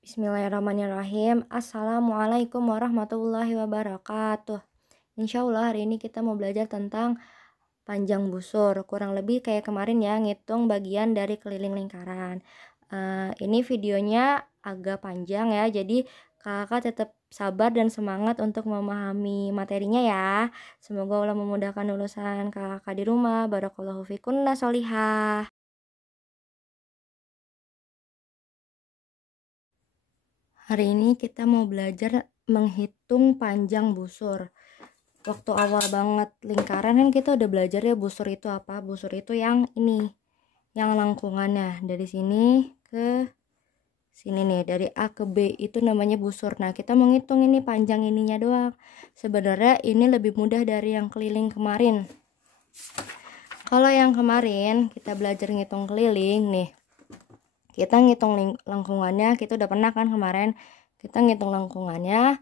Bismillahirrahmanirrahim. Assalamualaikum warahmatullahi wabarakatuh. Insya Allah hari ini kita mau belajar tentang panjang busur. Kurang lebih kayak kemarin ya, ngitung bagian dari keliling lingkaran. Ini videonya agak panjang ya, jadi kakak tetap sabar dan semangat untuk memahami materinya ya. Semoga Allah memudahkan urusan kakak di rumah. Barakallahu fikunna solihah. Hari ini kita mau belajar menghitung panjang busur. Waktu awal banget lingkaran kan kita udah belajar ya busur itu apa. Busur itu yang ini, yang lengkungannya dari sini ke sini nih, dari A ke B itu namanya busur. Nah, kita menghitung ini panjang ininya doang. Sebenarnya ini lebih mudah dari yang keliling kemarin. Kalau yang kemarin kita belajar ngitung keliling nih, kita ngitung lengkungannya, kita udah pernah kan kemarin kita ngitung lengkungannya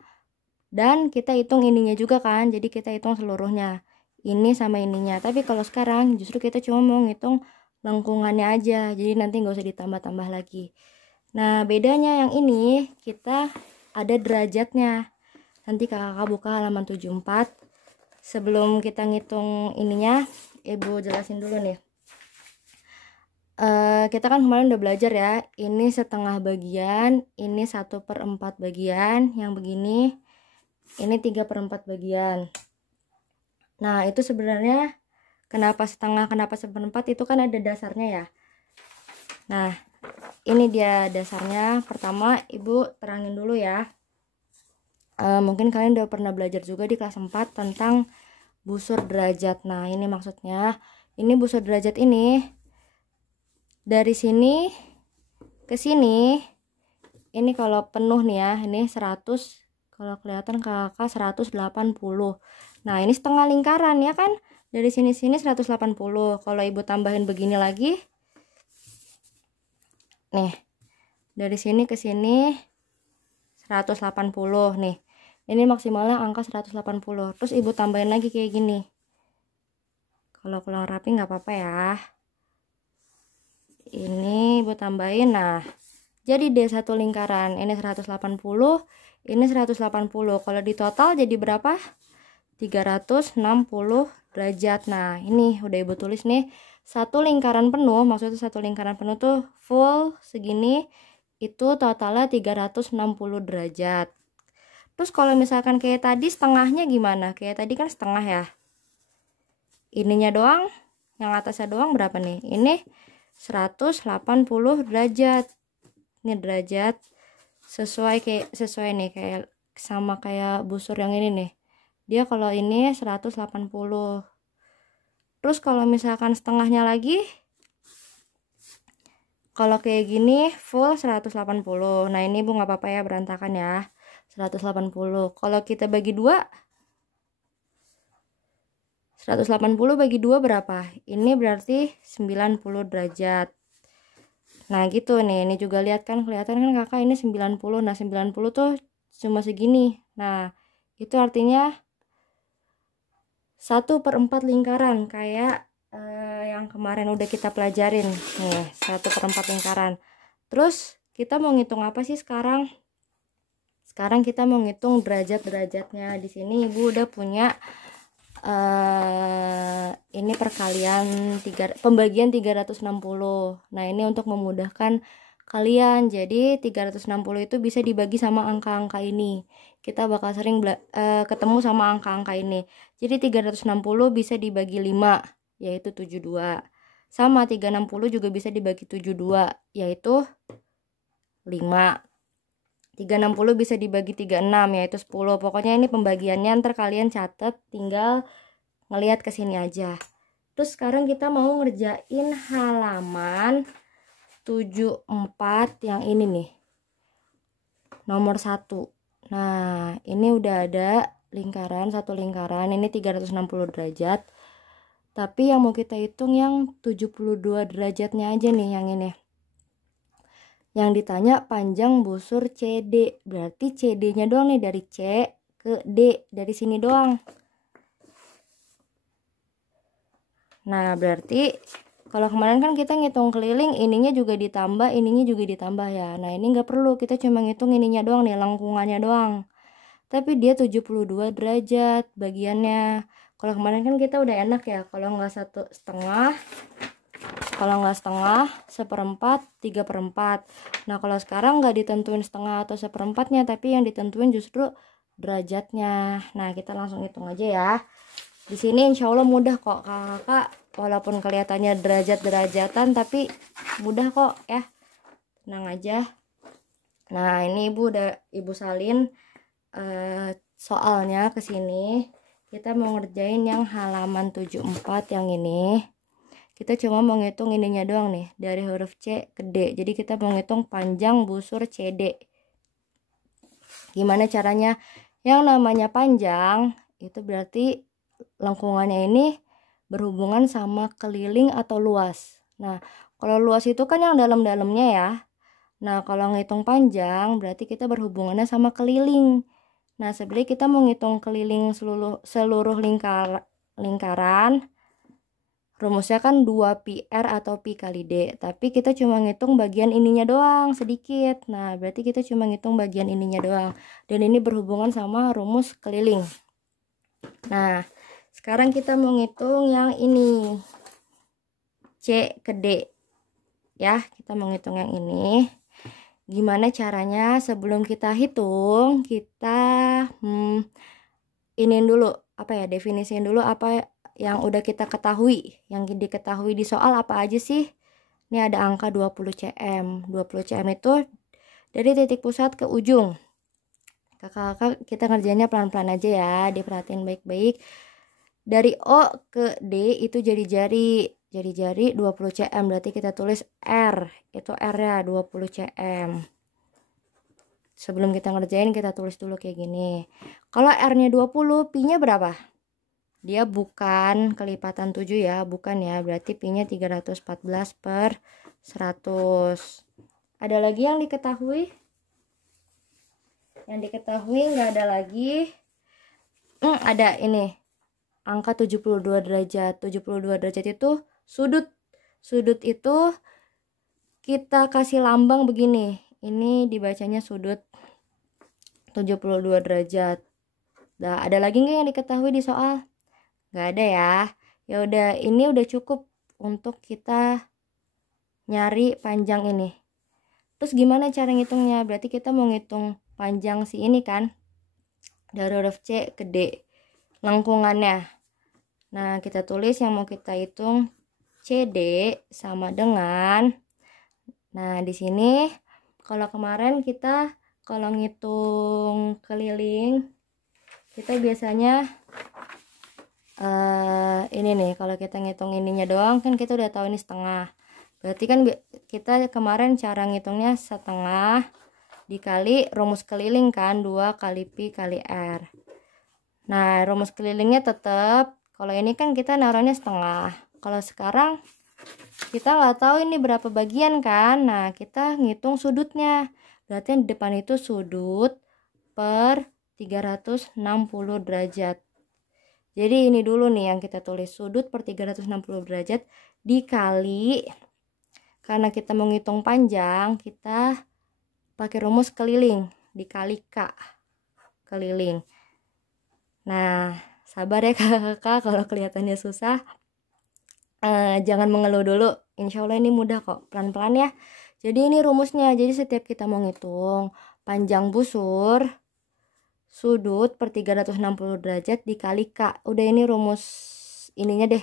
dan kita hitung ininya juga kan, jadi kita hitung seluruhnya ini sama ininya. Tapi kalau sekarang justru kita cuma mau ngitung lengkungannya aja, jadi nanti nggak usah ditambah-tambah lagi. Nah, bedanya yang ini kita ada derajatnya. Nanti kakak buka halaman 74. Sebelum kita ngitung ininya, ibu jelasin dulu nih. Kita kan kemarin udah belajar ya, ini setengah bagian, ini 1/4 bagian, yang begini, ini 3/4 bagian. Nah, itu sebenarnya kenapa setengah, kenapa 1/4 itu kan ada dasarnya ya. Nah, ini dia dasarnya. Pertama, ibu terangin dulu ya. Mungkin kalian udah pernah belajar juga di kelas 4 tentang busur derajat. Nah, ini maksudnya, ini busur derajat ini dari sini ke sini, ini kalau penuh nih ya, ini 100, kalau kelihatan kakak 180. Nah, ini setengah lingkaran ya kan, dari sini 180. Kalau ibu tambahin begini lagi nih, dari sini ke sini 180 nih, ini maksimalnya angka 180. Terus ibu tambahin lagi kayak gini. Kalau kurang rapi nggak apa-apa ya, ini ibu tambahin. Nah, jadi deh satu lingkaran ini 180, ini 180. Kalau di total jadi berapa? 360 derajat. Nah, ini udah ibu tulis nih. Satu lingkaran penuh, maksudnya satu lingkaran penuh tuh full segini, itu totalnya 360 derajat. Terus kalau misalkan kayak tadi setengahnya gimana? Kayak tadi kan setengah ya. Ininya doang, yang atasnya doang berapa nih? Ini 180 derajat. Ini derajat sesuai nih, kayak sama kayak busur yang ini nih. Dia kalau ini 180. Terus kalau misalkan setengahnya lagi, kalau kayak gini full 180. Nah, ini bu nggak apa-apa ya berantakan ya, 180. Kalau kita bagi 2, 180 bagi 2 berapa? Ini berarti 90 derajat. Nah, gitu nih. Ini juga lihat kan, kelihatan kan kakak ini 90. Nah, 90 tuh cuma segini. Nah, itu artinya 1/4 lingkaran kayak yang kemarin udah kita pelajarin nih, 1/4 lingkaran. Terus kita mau ngitung apa sih sekarang? Sekarang kita mau ngitung derajat-derajatnya. Di sini ibu udah punya ini perkalian pembagian 360. Nah, ini untuk memudahkan kalian. Jadi 360 itu bisa dibagi sama angka-angka ini. Kita bakal sering ketemu sama angka-angka ini. Jadi 360 bisa dibagi 5, yaitu 72. Sama 360 juga bisa dibagi 72, yaitu 5. 360 bisa dibagi 36, yaitu 10. Pokoknya ini pembagiannya, ntar kalian catat, tinggal ngelihat ke sini aja. Terus sekarang kita mau ngerjain halaman 74 yang ini nih, nomor 1. Nah, ini udah ada lingkaran, satu lingkaran, ini 360 derajat. Tapi yang mau kita hitung yang 72 derajatnya aja nih, yang ini. Yang ditanya panjang busur CD, berarti CD-nya doang nih, dari C ke D, dari sini doang. Nah, berarti Kalau kemarin kan kita ngitung keliling, ininya juga ditambah, ininya juga ditambah ya. Nah ini nggak perlu, kita cuma ngitung ininya doang nih, lengkungannya doang. Tapi dia 72 derajat bagiannya. Kalau kemarin kan kita udah enak ya, kalau nggak 1,5, kalau nggak setengah, 1/4, 3/4. Nah kalau sekarang nggak ditentuin setengah atau 1/4-nya, tapi yang ditentuin justru derajatnya. Nah kita langsung hitung aja ya. Di sini insya Allah mudah kok kakak, walaupun kelihatannya derajat-derajatan tapi mudah kok ya, tenang aja. Nah ini ibu salin soalnya ke sini. Kita mau ngerjain yang halaman 74 yang ini. Kita cuma mau ngitung ininya doang nih, dari huruf C ke D. Jadi kita mau ngitung panjang busur CD. Gimana caranya? Yang namanya panjang itu berarti lengkungannya ini berhubungan sama keliling atau luas. Nah, kalau luas itu kan yang dalam-dalamnya ya. Nah, kalau ngitung panjang berarti kita berhubungannya sama keliling. Nah, sebenarnya kita mau ngitung keliling seluruh lingkaran. Rumusnya kan 2πr atau pi kali D. Tapi kita cuma ngitung bagian ininya doang sedikit. Nah, berarti kita cuma ngitung bagian ininya doang. Dan ini berhubungan sama rumus keliling. Nah, sekarang kita mau ngitung yang ini, C ke D ya. Kita mau ngitung yang ini. Gimana caranya? Sebelum kita hitung, kita iniin dulu, definisiin dulu apa yang udah kita ketahui. Yang diketahui di soal apa aja sih? Ini ada angka 20 cm. 20 cm itu dari titik pusat ke ujung. Kakak-kakak kita ngerjainnya pelan-pelan aja ya, diperhatiin baik-baik. Dari O ke D itu jari-jari 20 cm, berarti kita tulis R, itu R ya 20 cm. Sebelum kita ngerjain kita tulis dulu kayak gini. Kalau R-nya 20, Pi-nya berapa? Dia bukan kelipatan 7 ya, bukan ya, berarti Pi-nya 314/100. Ada lagi yang diketahui? Yang diketahui nggak ada lagi. Ada ini, angka 72 derajat. 72 derajat itu sudut. Sudut itu kita kasih lambang begini. Ini dibacanya sudut 72 derajat. Nah, ada lagi nggak yang diketahui di soal? Nggak ada ya. Ya udah, ini udah cukup untuk kita nyari panjang ini. Terus gimana cara ngitungnya? Berarti kita mau ngitung panjang si ini kan, dari huruf C ke D, lengkungannya. Nah, kita tulis yang mau kita hitung CD sama dengan, nah di sini kalau kemarin kita kalau ngitung keliling kita biasanya ini nih, kalau kita ngitung ininya doang kan kita udah tahu ini setengah. Berarti kan kita kemarin cara ngitungnya setengah dikali rumus keliling kan, 2 kali Pi kali R. Nah, rumus kelilingnya tetap, kalau ini kan kita naruhnya setengah. Kalau sekarang kita nggak tahu ini berapa bagian kan. Nah, kita ngitung sudutnya. Berarti yang di depan itu sudut per 360 derajat. Jadi ini dulu nih yang kita tulis, sudut per 360 derajat dikali, karena kita mau ngitung panjang, kita pakai rumus keliling, dikali K keliling. Nah, sabar ya kakak, kalau kelihatannya susah jangan mengeluh dulu. Insya Allah ini mudah kok, pelan-pelan ya. Jadi ini rumusnya, jadi setiap kita mau ngitung panjang busur, sudut per 360 derajat dikali K. Udah, ini rumus ininya deh,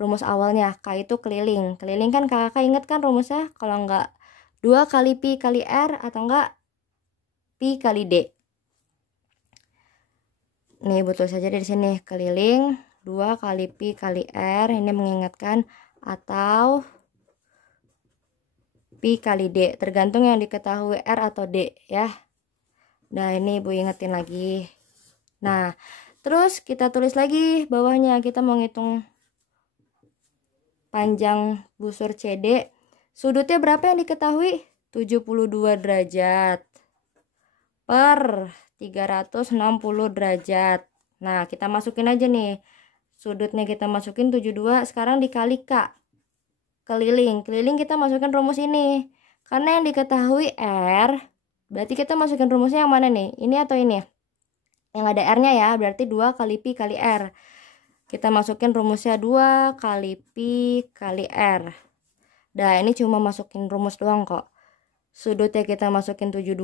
rumus awalnya. K itu keliling. Keliling kan kakak inget kan rumusnya? Kalau enggak 2 kali Pi kali R atau enggak Pi kali D. Nih betul saja di sini, keliling 2 kali Pi kali R, ini mengingatkan, atau Pi kali D, tergantung yang diketahui R atau D ya. Nah, ini Ibu ingetin lagi. Nah, terus kita tulis lagi bawahnya, kita mau ngitung panjang busur CD. Sudutnya berapa yang diketahui? 72 derajat per 360 derajat. Nah, kita masukin aja nih. Sudutnya kita masukin 72, sekarang dikali K. K keliling. Keliling kita masukkan rumus ini. Karena yang diketahui R, berarti kita masukkan rumusnya yang mana nih? Ini atau ini? Yang ada R-nya ya, berarti 2 kali Pi kali R. Kita masukin rumusnya 2 kali Pi kali R. Nah, ini cuma masukin rumus doang kok. Sudutnya kita masukin 72,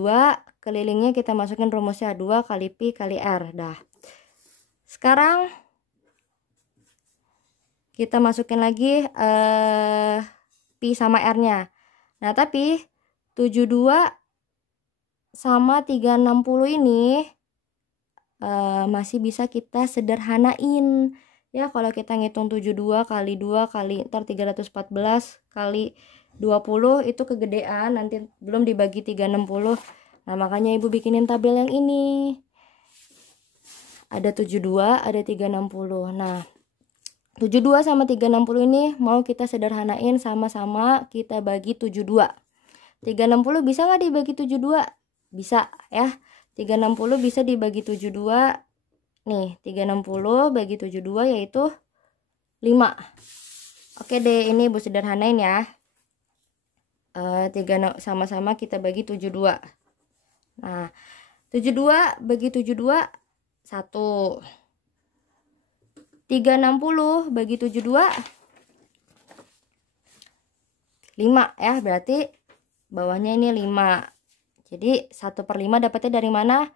kelilingnya kita masukin rumusnya 2 kali Pi kali R. Dah. Sekarang kita masukin lagi Pi sama R-nya. Nah, tapi 72 sama 360 ini masih bisa kita sederhanain. Ya, kalau kita ngitung 72 kali 2 kali ntar 314 kali 20 itu kegedean, nanti belum dibagi 360. Nah, makanya Ibu bikinin tabel yang ini. Ada 72, ada 360. Nah, 72 sama 360 ini mau kita sederhanain, sama-sama kita bagi 72. 360 bisa nggak dibagi 72? Bisa ya. 360 bisa dibagi 72. Nih, 360 bagi 72 yaitu 5. Oke deh, ini Ibu sederhanain ya. 3 sama-sama kita bagi 72. Nah, 72 bagi 72 1. 360 bagi 72 5 ya, berarti bawahnya ini 5. Jadi 1/5 dapatnya dari mana?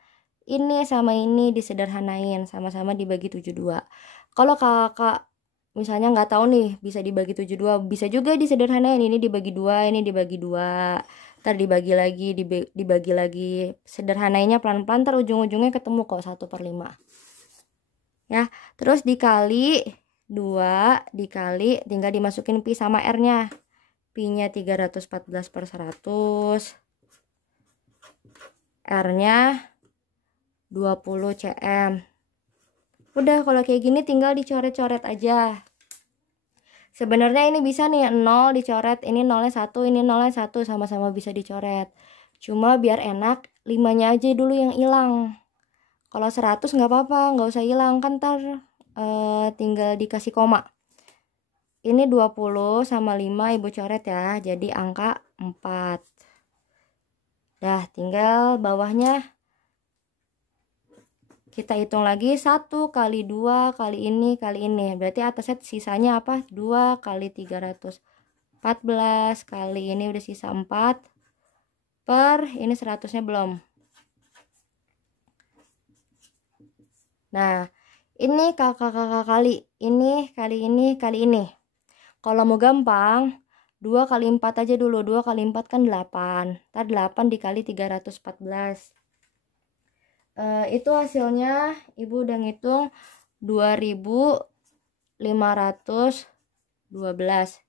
Ini sama ini disederhanain, sama-sama dibagi 72. Kalau kakak misalnya nggak tahu nih bisa dibagi 72, bisa juga disederhanain. Ini dibagi 2, ini dibagi 2, ntar dibagi lagi, dibagi lagi. Sederhanainnya pelan-pelan, ntar ujung-ujungnya ketemu kok 1/5 ya. Terus dikali 2, dikali, tinggal dimasukin Pi sama R-nya. Pi-nya 314/100, R-nya 20 cm. Udah, kalau kayak gini tinggal dicoret-coret aja. Sebenarnya ini bisa nih 0 dicoret, ini 0-nya 1, ini 0-nya 1, sama-sama bisa dicoret. Cuma biar enak 5-nya aja dulu yang hilang. Kalau 100 nggak apa-apa, nggak usah hilang, kan ntar tinggal dikasih koma. Ini 20 sama 5 Ibu coret ya, jadi angka 4. Dah, tinggal bawahnya kita hitung lagi 1 kali 2 kali ini kali ini. Berarti atasnya sisanya apa? 2 kali 314 kali ini udah sisa 4 per ini 100-nya belum. Nah, ini kakak kali ini kali ini kali ini. Kalau mau gampang 2 kali 4 aja dulu. 2 kali 4 kan 8. Ntar 8 dikali 314. Itu hasilnya Ibu udah ngitung 2512.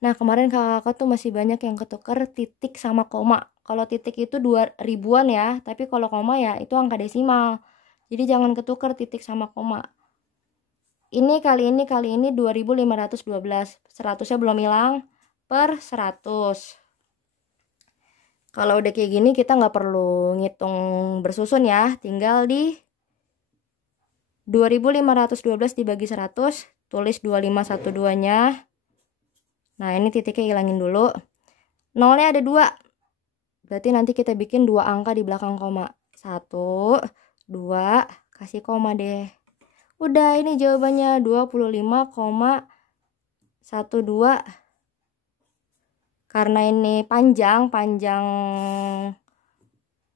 Nah, kemarin kakak tuh masih banyak yang ketukar titik sama koma. Kalau titik itu 2000-an ya, tapi kalau koma ya itu angka desimal. Jadi jangan ketukar titik sama koma. Ini kali ini 2512. 100-nya belum hilang per 100. Kalau udah kayak gini kita nggak perlu ngitung bersusun ya, tinggal di 2512 dibagi 100, tulis 2512-nya. Nah, ini titiknya hilangin dulu. 0-nya ada 2. Berarti nanti kita bikin 2 angka di belakang koma. 1, 2, kasih koma deh. Udah, ini jawabannya 25,12. Karena ini panjang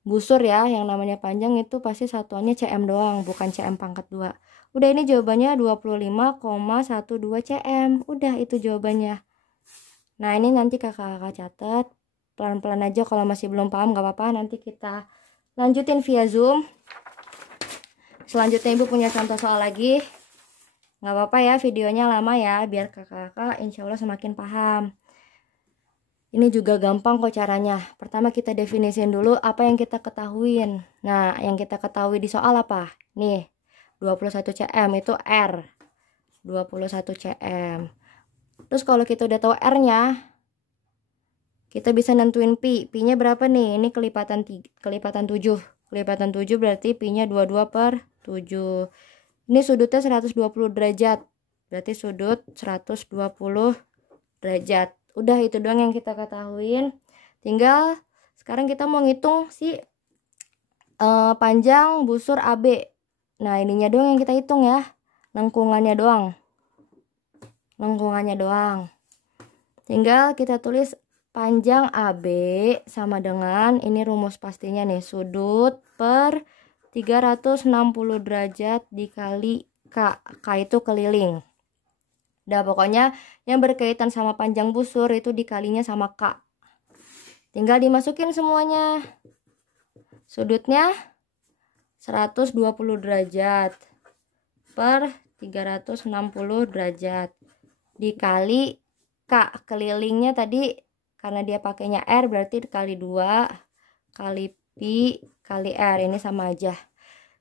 busur ya, yang namanya panjang itu pasti satuannya cm doang, bukan cm pangkat 2. Udah, ini jawabannya 25,12 cm. Udah, itu jawabannya. Nah, ini nanti kakak catat pelan-pelan aja, kalau masih belum paham gak apa-apa, nanti kita lanjutin via Zoom. Selanjutnya Ibu punya contoh soal lagi. Gak apa-apa ya, videonya lama ya, biar kakak insya Allah semakin paham. Ini juga gampang kok caranya. Pertama kita definisiin dulu apa yang kita ketahuin. Nah, yang kita ketahui di soal apa? Nih, 21 cm itu R. 21 cm. Terus kalau kita udah tahu R-nya, kita bisa nentuin Pi. Pi-nya berapa nih? Ini kelipatan 7. Kelipatan 7 berarti Pi-nya 22/7. Ini sudutnya 120 derajat. Berarti sudut 120 derajat. Udah itu doang yang kita ketahuin. Tinggal sekarang kita mau ngitung si panjang busur AB. Nah, ininya doang yang kita hitung ya. Lengkungannya doang. Tinggal kita tulis panjang AB sama dengan, ini rumus pastinya nih, sudut per 360 derajat dikali K. K itu keliling. Udah, pokoknya yang berkaitan sama panjang busur itu dikalinya sama K. Tinggal dimasukin semuanya. Sudutnya 120 derajat per 360 derajat dikali K. Kelilingnya tadi karena dia pakainya R berarti dikali 2 kali pi kali R. Ini sama aja,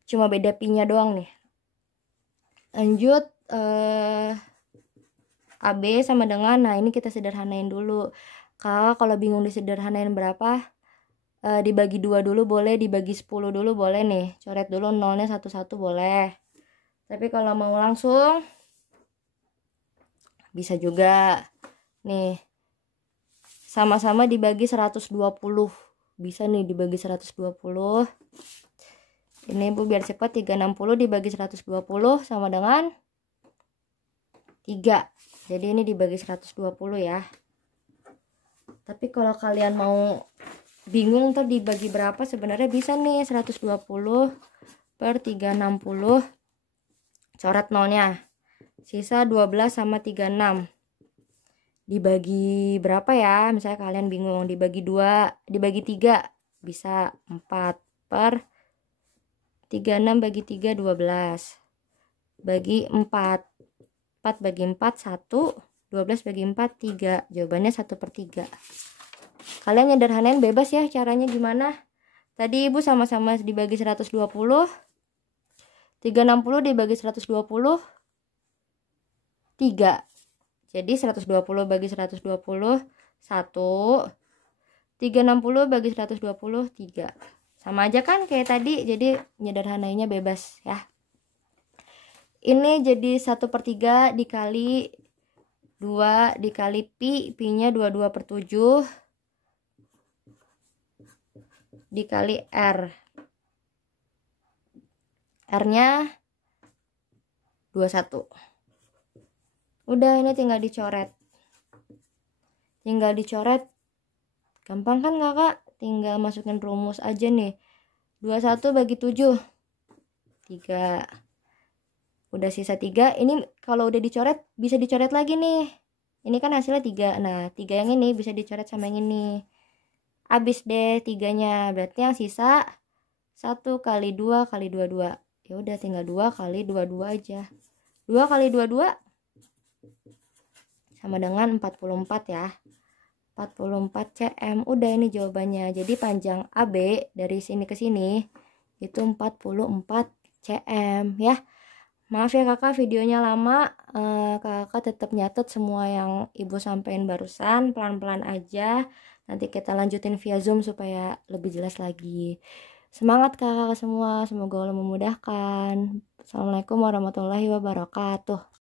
cuma beda pi-nya doang nih. Lanjut, AB sama dengan, nah ini kita sederhanain dulu. Kalau bingung disederhanain berapa, dibagi 2 dulu boleh, dibagi 10 dulu boleh nih. Coret dulu nolnya satu-satu boleh. Tapi kalau mau langsung bisa juga. Nih, sama-sama dibagi 120. Bisa nih dibagi 120. Ini Bu biar cepat, 360 dibagi 120 sama dengan 3. Jadi ini dibagi 120 ya. Tapi kalau kalian mau bingung ntar dibagi berapa, sebenarnya bisa nih 120 per 360. Coret nolnya. Sisa 12 sama 36. Dibagi berapa ya? Misalnya kalian bingung, dibagi 2, dibagi 3 bisa 4 per 36 bagi 3 12. Bagi 4. 4 bagi 4 1, 12 bagi 4 3. Jawabannya 1/3. Kalian nyederhanain bebas ya caranya gimana. Tadi Ibu sama-sama dibagi 120. 360 dibagi 120 3. Jadi 120 bagi 120 1. 360 bagi 120 3. Sama aja kan kayak tadi, jadi nyederhanainnya bebas ya. Ini jadi 1/3 dikali 2 dikali pi. Pi-nya 22/7 dikali R. R-nya 21. Udah, ini tinggal dicoret. Gampang kan kakak? Tinggal masukin rumus aja nih. 21 bagi 7 3. Udah sisa 3. Ini kalau udah dicoret bisa dicoret lagi nih. Ini kan hasilnya 3. Nah 3 yang ini bisa dicoret sama yang ini. Habis deh 3-nya. Berarti yang sisa 1 kali 2 kali 22. Ya udah tinggal 2 kali 22 aja. 2 kali 22 sama dengan 44 ya. 44 cm. Udah, ini jawabannya. Jadi panjang AB dari sini ke sini itu 44 cm ya. Maaf ya kakak, videonya lama. Kakak tetap nyatet semua yang Ibu sampaikan barusan, pelan-pelan aja. Nanti kita lanjutin via Zoom supaya lebih jelas lagi. Semangat kakak semua, semoga Allah memudahkan. Assalamualaikum warahmatullahi wabarakatuh.